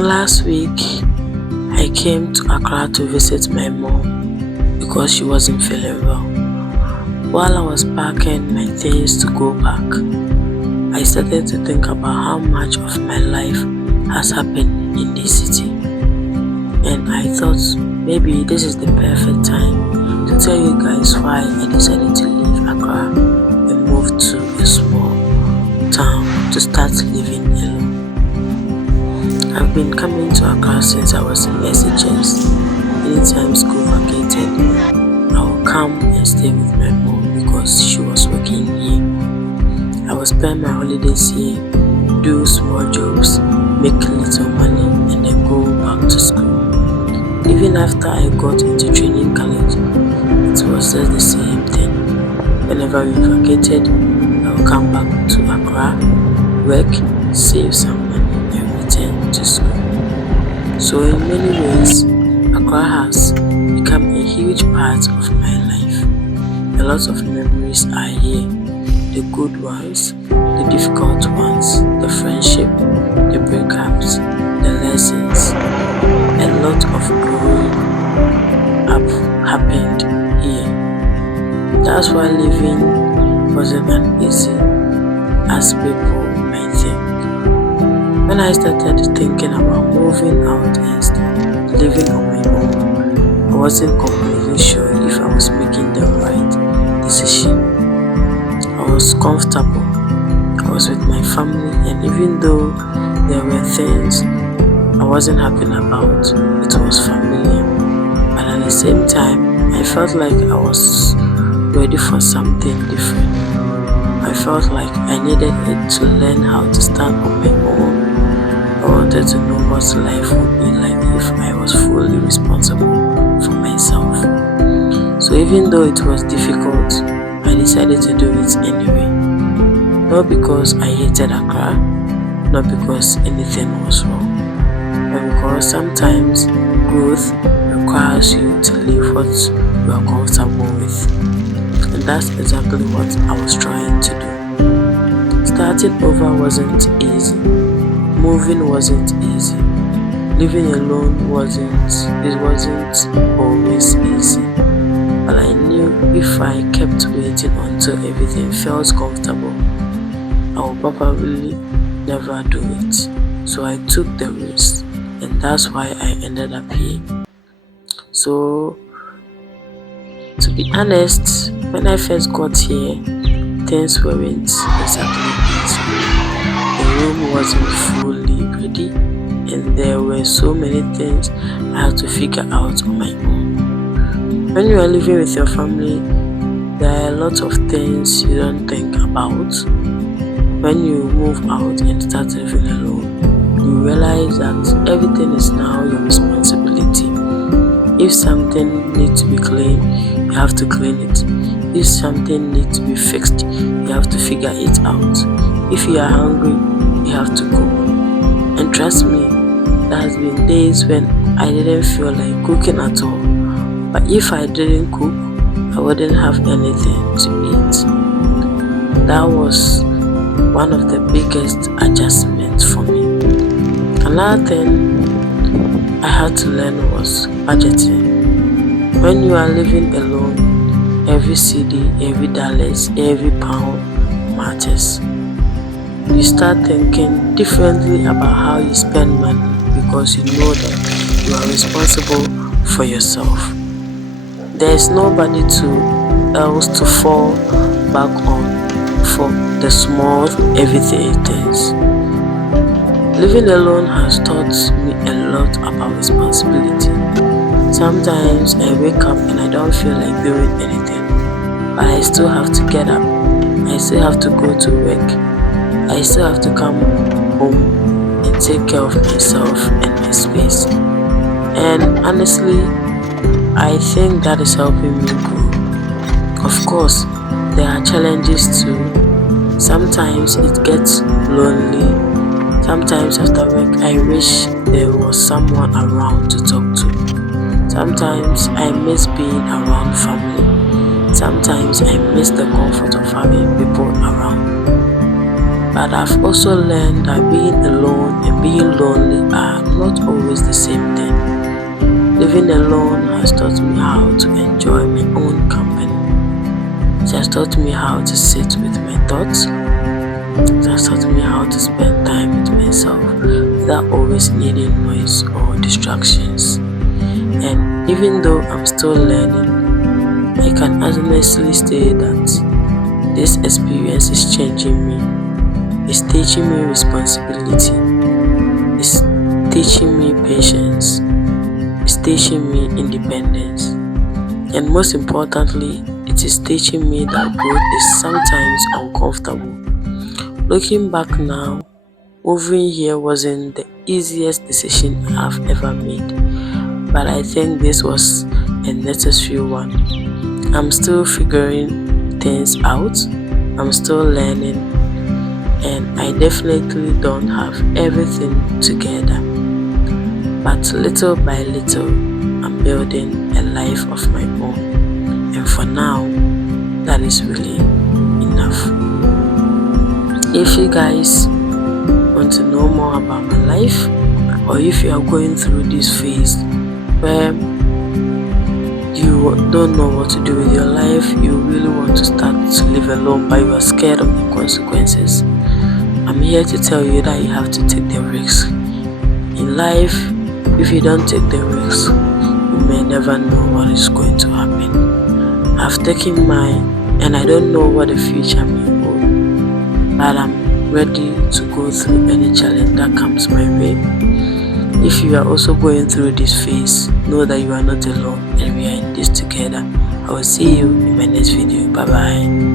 Last week, I came to Accra to visit my mom because she wasn't feeling well. While I was packing my things to go back, I started to think about how much of my life has happened in this city. And I thought maybe this is the perfect time to tell you guys why I decided to leave Accra and move to a small town to start living alone. I've been coming to Accra since I was in SHS. Anytime school vacated, I would come and stay with my mom because she was working here. I would spend my holidays here, do small jobs, make little money, and then go back to school. Even after I got into training college, it was just the same thing. Whenever we vacated, I would come back to Accra, work, save some money, and return to school. So in many ways, Accra has become a huge part of my life. A lot of memories are here. The good ones, the difficult ones, the friendship, the breakups, the lessons. A lot of growing up happened here. That's why living wasn't as easy as people might think. When I started thinking about moving out and living on my own, I wasn't completely sure if I was making the right decision. I was comfortable, I was with my family, and even though there were things I wasn't happy about, it was familiar. But at the same time, I felt like I was ready for something different. I felt like I needed to learn how to stand on my own. I wanted to know what life would be like if I was fully responsible for myself. So even though it was difficult, I decided to do it anyway. Not because I hated Accra, not because anything was wrong, but because sometimes growth requires you to leave what you are comfortable with. And that's exactly what I was trying to do. Starting over wasn't easy. Moving wasn't easy. Living alone wasn't always easy. But I knew if I kept waiting until everything felt comfortable, I would probably never do it. So I took the risk, and that's why I ended up here. So to be honest, when I first got here, things weren't exactly easy. The room wasn't fully ready, and there were so many things I had to figure out on my own. When you are living with your family, there are a lot of things you don't think about. When you move out and start living alone, you realize that everything is now your responsibility. If something needs to be cleaned, you have to clean it. If something needs to be fixed, you have to figure it out. If you are hungry, you have to cook. And trust me, there has been days when I didn't feel like cooking at all. But if I didn't cook, I wouldn't have anything to eat. That was one of the biggest adjustments for me. Another thing I had to learn was budgeting. When you are living alone, every cedi, every dollars, every pound matters. You start thinking differently about how you spend money because you know that you are responsible for yourself. There is nobody else to fall back on for the small everyday things. Living alone has taught me a lot about responsibility. Sometimes I wake up and I don't feel like doing anything, but I still have to get up. I still have to go to work. I still have to come home and take care of myself and my space. And honestly, I think that is helping me grow. Of course, there are challenges too. Sometimes it gets lonely. Sometimes after work, I wish there was someone around to talk to. Sometimes I miss being around family. Sometimes I miss the comfort of having people around. But I've also learned that being alone and being lonely are not always the same thing. Living alone has taught me how to enjoy my own company. It has taught me how to sit with my thoughts. It has taught me how to spend time with myself without always needing noise or distractions. And even though I'm still learning, I can honestly say that this experience is changing me. It's teaching me responsibility. It's teaching me patience. It's teaching me independence. And most importantly, it is teaching me that growth is sometimes uncomfortable. Looking back now, moving here wasn't the easiest decision I've ever made, but I think this was a necessary one. I'm still figuring things out, I'm still learning, and I definitely don't have everything together. But little by little, I'm building a life of my own, and for now, that is really enough. If you guys want to know more about my life, or if you are going through this phase where you don't know what to do with your life, you really want to start to live alone but you are scared of the consequences, I'm here to tell you that you have to take the risk. In life, if you don't take the risk, you may never know what is going to happen. I've taken mine and I don't know what the future may hold, but I'm ready to go through any challenge that comes my way. If you are also going through this phase, know that you are not alone and we are in this together. I will see you in my next video. Bye bye.